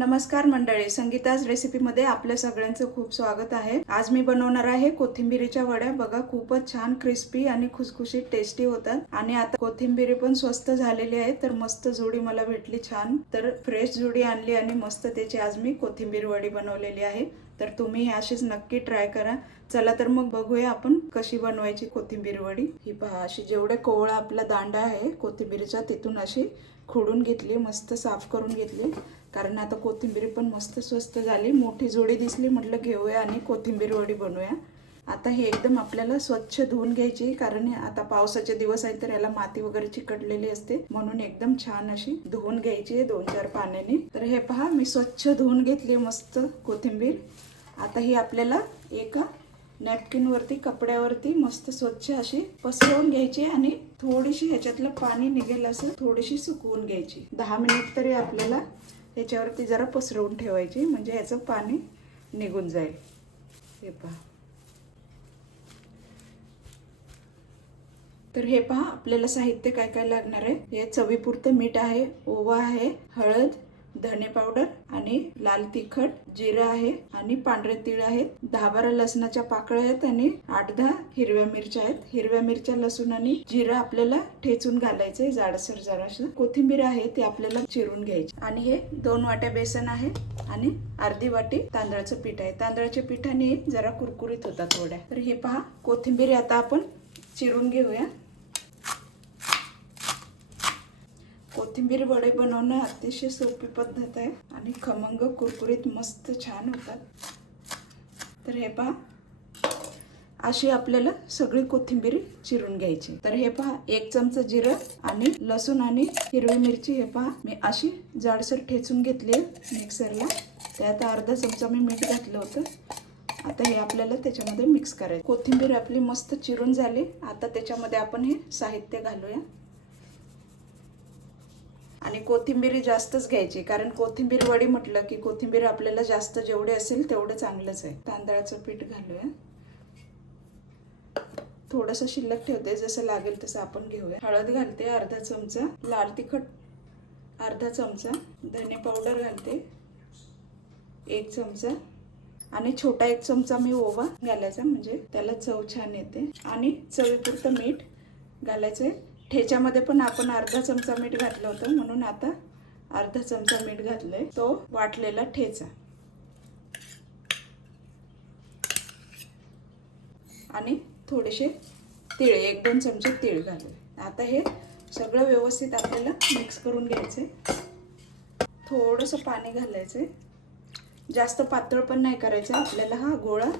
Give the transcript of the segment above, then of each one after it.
नमस्कार मंडळी, संगीताज रेसिपीमध्ये आपल्या सगळ्यांचं खूप स्वागत आहे। आज मी बनवणार आहे कोथिंबीरीच्या वड्या। बघा, खूपच छान क्रिस्पी आणि खुसखुशीत टेस्टी होतात। आणि आता कोथिंबीरी पण स्वस्त झालेली आहे, तर मस्त जोडी मला भेटली छान, तर फ्रेश जोडी आणली आणि मस्त त्याची आज मी कोथिंबीर वडी बनवलेली आहे। तर तुम्ही हे अशीच नक्की ट्राय करा। चला तर मग बघूया आपण कशी बनवायची कोथिंबीर वडी। ही पहा, अशी जेवढे कोवळा आपला दांडा आहे कोथिंबीरीचा तिथून अशी खोडून घेतली, मस्त साफ करून घेतली। कारण आता कोथिंबीर पण मस्त स्वस्त झाली। मोठी जोडी दिसली, म्हटलं घेऊया आणि कोथिंबीर वडी बनवूया। आता हे एकदम आपल्याला स्वच्छ धुवून घ्यायची, कारण आता पावसाचे दिवस आहेत तर याला माती वगैरे चिकटलेली असते, म्हणून एकदम छान अशी धुवून घ्यायची 2-4 पाण्याने। तर हे पहा, मी स्वच्छ धुवून घेतली मस्त कोथिंबीर। आता ही आपल्याला एका नॅपकिन वरती, कपड्यावरती मस्त स्वच्छ अशी पसरवून घ्यायची आणि थोडीशी ह्याच्यातलं पाणी निघेल असं थोडीशी सुकवून घ्यायची। 10 मिनिट तरी आपल्याला त्याच्यावरती जरा पसरवून ठेवायची, म्हणजे याचं पाणी निघून जाईल। हे पहा, तर हे पहा आपल्याला साहित्य काय काय लागणार आहे। हे चवीपुरतं मीठ आहे, ओवा आहे, हळद, धने पावडर आणि लाल तिखट, जिरा आहे आणि पांढरे तीळ आहेत, 10-12 लसणाच्या पाकळ्या आहेत आणि 8-10 हिरव्या मिरच्या आहेत। हिरव्या मिरच्या, लसूण आणि जिरा आपल्याला ठेचून घालायचंय जाडसर जरासं। कोथिंबीर आहे ती आपल्याला चिरून घ्यायची आणि हे 2 वाट्या बेसन आहे आणि अर्धी वाटी तांदळाचं पीठ आहे। तांदळाच्या पिठाने जरा कुरकुरीत होतात वड्या। तर हे पहा, कोथिंबीर आता आपण चिरून घेऊया। कोथिंबीर वडे बनवणं अतिशय सोपी पद्धत आहे आणि खमंग कुरकुरीत मस्त छान होतात। तर हे पहा, अशी आपल्याला सगळी कोथिंबीर चिरून घ्यायची। तर हे पहा, 1 चमचा जिरं आणि लसूण आणि हिरवी मिरची हे पहा मी अशी जाडसर ठेचून घेतली आहे मिक्सरला। त्यात अर्धा चमचा मी मीठ घातलं होतं। आता हे आपल्याला त्याच्यामध्ये मिक्स करायचं। कोथिंबीर आपली मस्त चिरून झाली। आता त्याच्यामध्ये आपण हे साहित्य घालूया आणि कोथिंबीर जास्तच घ्यायची, कारण कोथिंबीर वडी म्हटलं की कोथिंबीर आपल्याला जास्त जेवढे असेल तेवढं चांगलंच आहे। तांदळाचं पीठ घालूया, थोडंसं शिल्लक ठेवते, जसं लागेल तसं आपण घेऊया। हळद घालते अर्धा चमचा, लाल तिखट अर्धा चमचा, धने पावडर घालते 1 चमचा आणि छोटा 1 चमचा मी ओवा घालायचा, म्हणजे त्याला चव छान येते। आणि चवीपुरतं मीठ घालायचंय। ठेच्यामध्ये पण आपण अर्धा चमचा मीठ घातलं होतं, म्हणून आता अर्धा चमचा मीठ घातलंय, तो वाटलेला ठेचा। आणि थोडेसे तीळ, 1-2 चमचे तीळ घालूया। आता हे सगळं व्यवस्थित आपल्याला मिक्स करून घ्यायचंय। थोडंसं पाणी घालायचंय, जास्त पातळ पण नाही करायचं आपल्याला। हा गोळा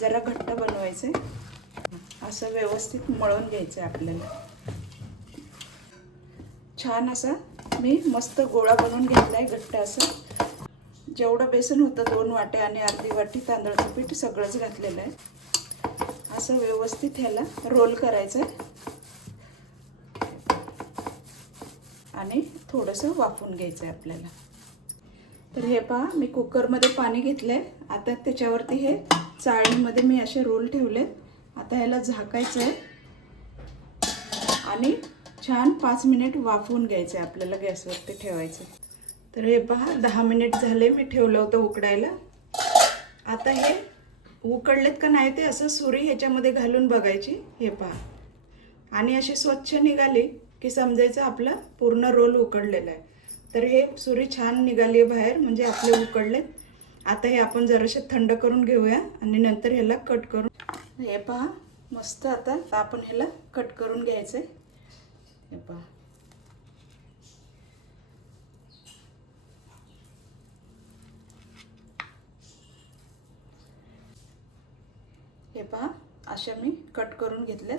जरा घट्ट बनवायचा आहे, असं व्यवस्थित मळून घ्यायचं आपल्याला। छान असा मी मस्त गोळा बनवून घेतलाय घट्ट असं। जेवढं बेसन होतं 2 वाट्या आणि अर्धी वाटी तांदळाचं पीठ सगळंच घातलेलं आहे। असं व्यवस्थित ह्याला रोल करायचं आणि थोडंसं वाफवून घ्यायचं आहे आपल्याला। तर हे पहा, मी कुकरमध्ये पाणी घेतलंय। आता त्याच्यावरती हे चाळणीमध्ये मी असे रोल ठेवले। आता ह्याला झाकायचं आहे आणि छान 5 मिनिट वाफवून घ्यायचं आहे आपल्याला, गॅसवरती ठेवायचं। तर हे पहा, 10 मिनिट झाले, मी ठेवलं होतं उकडायला। आता हे उकडलेत का नाही ते असं सुरी ह्याच्यामध्ये घालून बघायची। हे पहा, आणि अशी स्वच्छ निघाली की समजायचं आपला पूर्ण रोल उकडलेला आहे। तर हे सुरी छान निघाली बाहेर, म्हणजे आपले उकडलेत। आता हे आपण जराशे थंड करून घेऊया आणि नंतर ह्याला कट करून। हे पहा, मस्त आता आपण ह्याला कट करून घ्यायचंय। हे पहा, हे पहा अशा मी कट करून घेतलेत।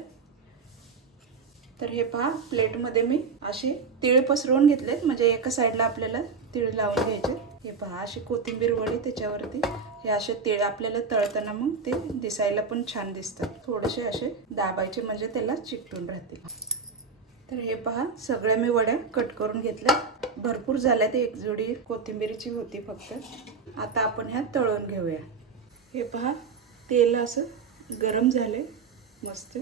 तर हे पहा, प्लेटमध्ये मी असे तीळ पसरवून घेतलेत, म्हणजे एका साईडला आपल्याला तीळ लावून घ्यायचे। हे पहा, अशी कोथिंबीर वडी त्याच्यावरती हे असे तीळ आपल्याला तळताना मग ते दिसायला पण छान दिसतात। थोडेसे असे दाबायचे, म्हणजे त्याला चिकटून राहतील। तर हे पहा, सगळ्या मी वड्या कट करून घेतल्या। भरपूर झाल्या, ते एक जोडी कोथिंबीरची होती फक्त। आता आपण ह्या तळून घेऊया। हे पहा, तेल असं गरम झाले मस्त।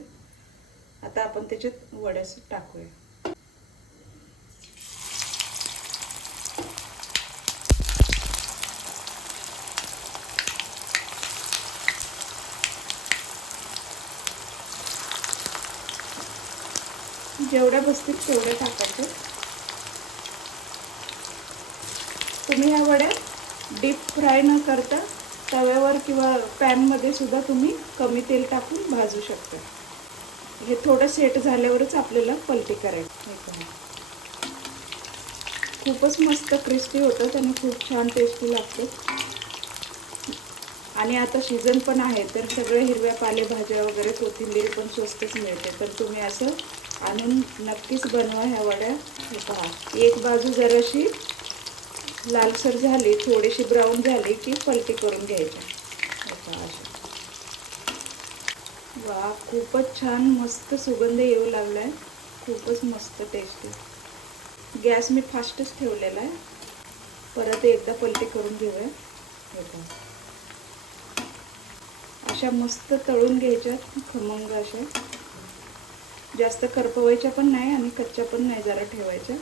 आता आपण त्याच्यात वड्या टाकूया। जेवढ्या बसतील तेवढ्या टाकायचं. तुम्ही ह्या वड्या डीप फ्राय न करता तव्यावर किंवा पॅनमध्ये सुद्धा तुम्ही कमी तेल टाकून भाजू शकता. हे थोडं सेट झाल्यावरच आपल्याला पलटी करायची. खूपच मस्त क्रिस्पी होतात आणि खूप छान टेस्टी लागतात. आणि आता सीझन पण आहे तर सगळे हिरव्या पालेभाज्या वगैरे कोथिंबीर पण स्वस्तच मिळते. तर तुम्ही असं आणून नक्कीच बनवा ह्या वड्या. हे पहा, एक बाजू जराशी लालसर झाली, थोडीशी ब्राऊन झाली की पलटी करून घ्यायची. वा, खूपच छान मस्त सुगंध येऊ लागला आहे. खूपच मस्त टेस्टी. गॅस मी फास्टच ठेवलेला आहे. परत एकदा पलटी करून घेऊया. हे पहा, अशा मस्त तळून घ्यायच्या, खमंग अशा. जास्त करपवायच्या पण नाही आणि कच्च्या पण नाही जरा ठेवायच्या.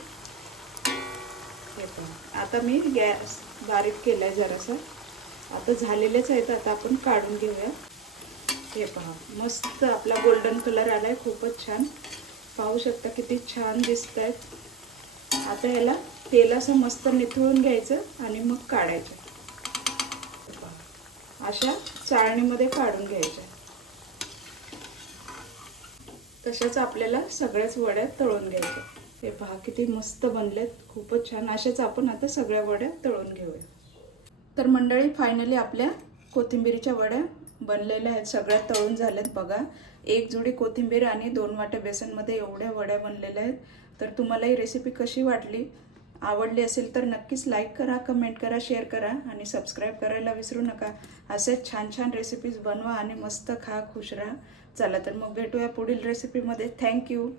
हे पहा, आता मी गॅस बारीक केलाय जरासा. आता झालेलेच आहेत, आता आपण काढून घेऊया. हे पहा, मस्त आपला गोल्डन कलर आलाय, खूपच छान. पाहू शकता किती छान दिसत आहेत. आता ह्याला तेल असं मस्त निथळून घ्यायचं आणि मग काढायचं. अशा चाळणीमध्ये काढून घ्यायच्या. तशाच आपल्याला सगळ्याच वड्या तळून घ्यायच्या. हे पहा किती मस्त बनलेत, खूपच छान. अशाच आपण आता सगळ्या वड्या तळून घेऊया. तर मंडळी, फायनली आपल्या कोथिंबीरीच्या वड्या बनलेल्या आहेत, सगळ्या तळून झाल्यात. बघा, एक जुडी कोथिंबीर आणि 2 वाट्या बेसनमध्ये एवढ्या वड्या बनलेल्या आहेत. तर तुम्हाला ही रेसिपी कशी वाटली, आवडली असेल तर नक्कीच लाईक करा, कमेंट करा, शेअर करा आणि सबस्क्राईब करायला विसरू नका. असेच छान छान रेसिपीज बनवा आणि मस्त खा, खुश राहा. चला तर मग भेटूया पुढील रेसिपीमध्ये. थँक्यू.